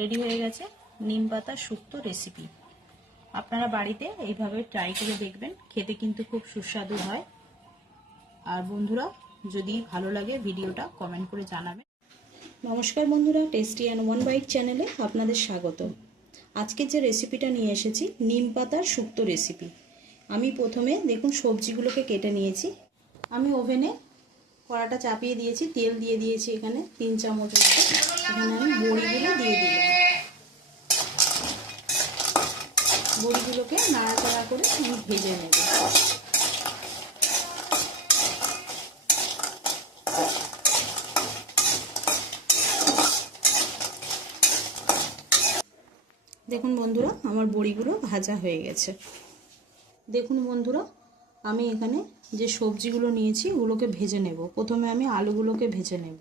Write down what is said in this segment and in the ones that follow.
Ready হয়ে গেছে নিম পাতা শুক্তো রেসিপি। আপনারা বাড়িতে এইভাবে ট্রাই করে দেখবেন, খেতে কিন্তু খুব সুস্বাদু হয়। আর বন্ধুরা, যদি ভালো লাগে ভিডিওটা কমেন্ট করে জানাবেন। নমস্কার বন্ধুরা, টেস্টি অ্যান্ড ওয়ান বাইট চ্যানেলে আপনাদের স্বাগত। আজকে যে রেসিপিটা নিয়ে এসেছি নিম পাতার শুক্তো রেসিপি। আমি প্রথমে দেখুন সবজিগুলোকে কেটে নিয়েছি। আমি ওভেনে কড়াটা চাপিয়ে দিয়েছি, তেল দিয়ে দিয়েছি এখানে 3 চামচ মতো। এখানে আমি বড়িগুলো দিয়ে দিলাম। বড়িগুলোকে নাড়াচাড়া করে আমি ভেজে নেব। দেখুন বন্ধুরা, আমার বড়িগুলো ভাজা হয়ে গেছে। দেখুন বন্ধুরা, আমি এখানে যে সবজিগুলো নিয়েছি ওগুলোকে ভেজে নেব। প্রথমে আমি আলুগুলোকে ভেজে নেব।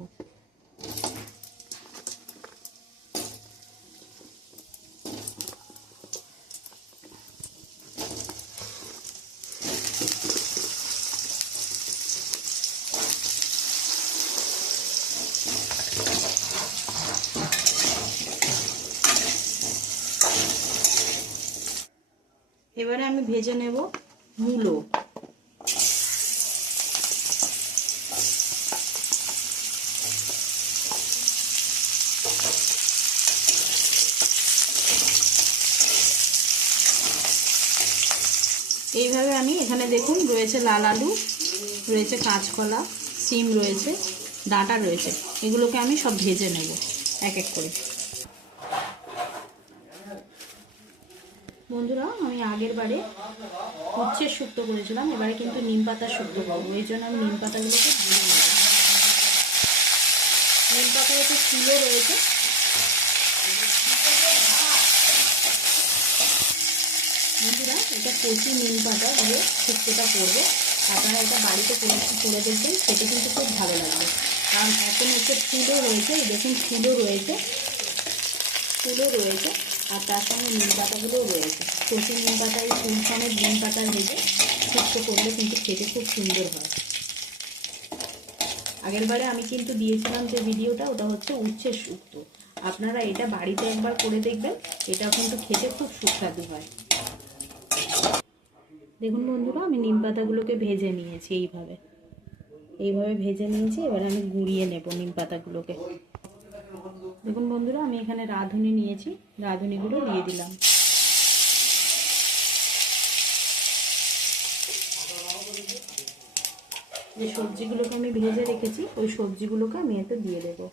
এবারে আমি ভেজে নেব মূলো। এইভাবে আমি এখানে দেখুন রয়েছে লাল আলু, রয়েছে কাঁচকলা, সিম রয়েছে, ডাঁটা রয়েছে। এগুলোকে আমি সব ভেজে নেব এক এক করে। বন্ধুরা, আমি আগের বারে উচ্ছের শুক্তো করেছিলাম, এবারে কিন্তু নিম পাতার শুক্তো করবো। এই জন্য আমি নিম পাতাগুলোকে ভেজে নেব। নিম পাতার একটু ফুলও রয়েছে। বন্ধুরা, এটা কচি নিম পাতা দিয়ে শুক্তোটা করবো। আপনারা এটা বাড়িতে করে দেখবেন, খেতে কিন্তু খুব ভালো লাগবে। কারণ এখন হচ্ছে ফুলও রয়েছে, দেখুন ফুলও রয়েছে, আর তার সঙ্গে নিম পাতাগুলোও রয়েছে। কচি নিম পাতা, এই ফুল সমেত নিম পাতার ভেজে শুক্তো করলে কিন্তু খেতে খুব সুন্দর হয়। আগের বারে আমি কিন্তু দিয়েছিলাম যে ভিডিওটা, ওটা হচ্ছে উচ্ছের শুক্তো। আপনারা এটা বাড়িতে একবার করে দেখবেন, এটা কিন্তু খেতে খুব সুস্বাদু হয়। দেখুন বন্ধুরা, আমি নিম পাতাগুলোকে ভেজে নিয়েছি। এইভাবে ভেজে নিয়েছি। এবার আমি গুঁড়িয়ে নেব নিম পাতাগুলোকে। দেখুন বন্ধুরা, আমি এখানে রাঁধুনি নিয়েছি, রাঁধুনিগুলো দিয়ে দিলাম। যে সবজিগুলোকে আমি ভেজে রেখেছি ওই সবজিগুলোকে আমি এতে দিয়ে দেবো।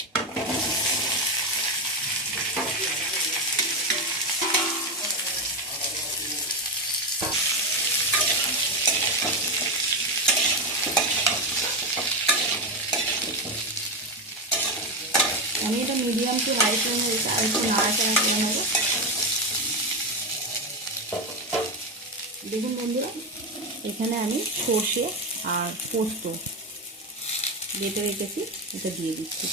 আমি এটা মিডিয়াম টু হাই ফ্লেমে রেখে আর একটু নাড়াচাড়া করে নেব। দেখুন বন্ধুরা, এখানে আমি সর্ষে আর পোস্ত বেটে রেখেছি, এটা দিয়ে দিচ্ছি।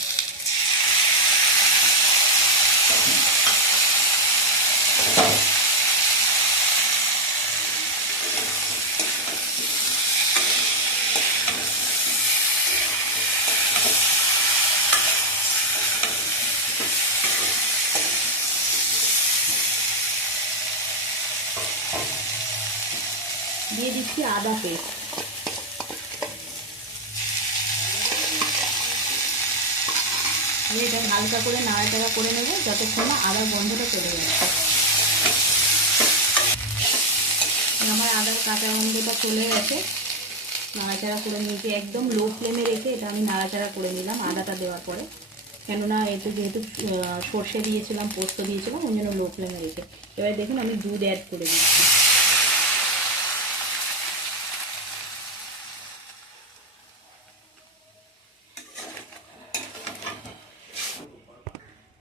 দিয়ে দিচ্ছি আদা পেস্ট। আমি এটা হালকা করে নাড়াচাড়া করে নেব যতক্ষণ না আদার গন্ধটা চলে যাচ্ছে। আমার আদার কাঁচা গন্ধটা চলে গেছে। নাড়াচাড়া করে নিয়েছি, একদম লো ফ্লেমে রেখে এটা আমি নাড়াচাড়া করে নিলাম আদাটা দেওয়ার পরে। কেননা এতে যেহেতু সর্ষে দিয়েছিলাম, পোস্ত দিয়েছিলাম, ওই জন্য লো ফ্লেমে রেখে। এবার দেখুন আমি দুধ অ্যাড করে দিচ্ছি।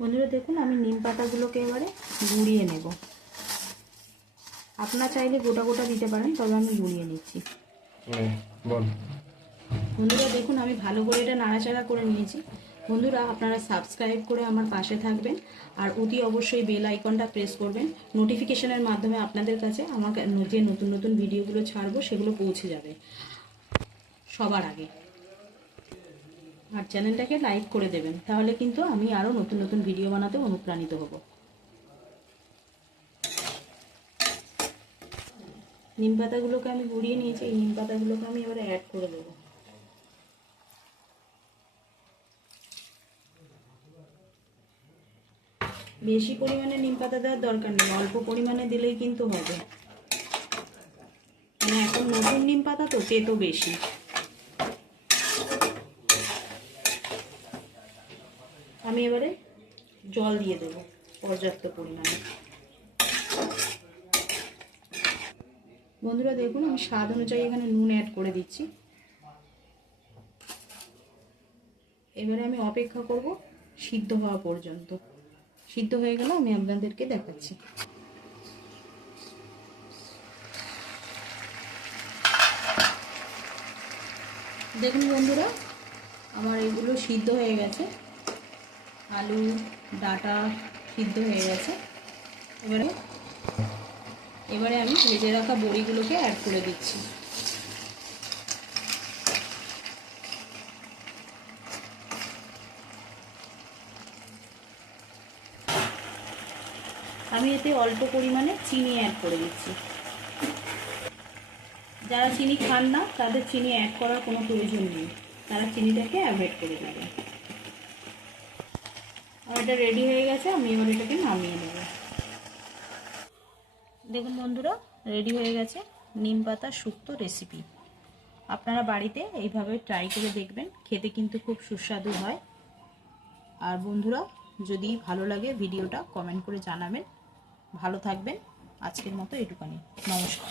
বন্ধুরা দেখুন, আমি নিম পাতাগুলোকে এবারে গুঁড়িয়ে নেব। আপনারা চাইলে গোটা গোটা দিতে পারেন, তবে আমি গুঁড়িয়ে নিচ্ছি। বন্ধুরা দেখুন, আমি ভালো করে এটা নাড়াচাড়া করে নিয়েছি। বন্ধুরা, আপনারা সাবস্ক্রাইব করে আমার পাশে থাকবেন আর অতি অবশ্যই বেল আইকনটা প্রেস করবেন। নোটিফিকেশনের মাধ্যমে আপনাদের কাছে আমার যে নতুন নতুন ভিডিওগুলো ছাড়বো সেগুলো পৌঁছে যাবে সবার আগে। আর চ্যানেলটাকে লাইক করে দেবেন, তাহলে কিন্তু আমি আরও নতুন নতুন ভিডিও বানাতে অনুপ্রাণিত হব। নিম পাতাগুলোকে আমি গুঁড়িয়ে নিয়েছি, এই নিম পাতাগুলোকে আমি এবারে অ্যাড করে দেবো। বেশি পরিমাণে নিম পাতা দেওয়ার দরকার নেই, অল্প পরিমাণে দিলেই কিন্তু হবে। মানে এখন নতুন নিম পাতা তো তেতো বেশি। আমি এবারে জল দিয়ে দেবো পর্যাপ্ত পরিমাণে। বন্ধুরা দেখুন, আমি স্বাদ অনুযায়ী এখানে নুন অ্যাড করে দিচ্ছি। এবারে আমি অপেক্ষা করব সিদ্ধ হওয়া পর্যন্ত। সিদ্ধ হয়ে গেলে আমি আপনাদেরকে দেখাচ্ছি। দেখুন বন্ধুরা, আমার এগুলো সিদ্ধ হয়ে গেছে, আলু ডাঁটা সিদ্ধ হয়ে গেছে। এবারে আমি ভেজে রাখা বড়িগুলোকে অ্যাড করে দিচ্ছি। আমি এতে অল্প পরিমাণে চিনি অ্যাড করে দিচ্ছি। যারা চিনি খান না তাদের চিনি অ্যাড করার কোনো প্রয়োজন নেই, তারা চিনিটাকে অ্যাভয়েড করে দেবে। আর এটা রেডি হয়ে গেছে, আমি এবার এটাকে নামিয়ে নেব। দেখুন বন্ধুরা, রেডি হয়ে গেছে নিম পাতা শুক্তো রেসিপি। আপনারা বাড়িতে এইভাবে ট্রাই করে দেখবেন, খেতে কিন্তু খুব সুস্বাদু হয়। আর বন্ধুরা, যদি ভালো লাগে ভিডিওটা কমেন্ট করে জানাবেন। ভালো থাকবেন। আজকের মতো এটুখানি। নমস্কার।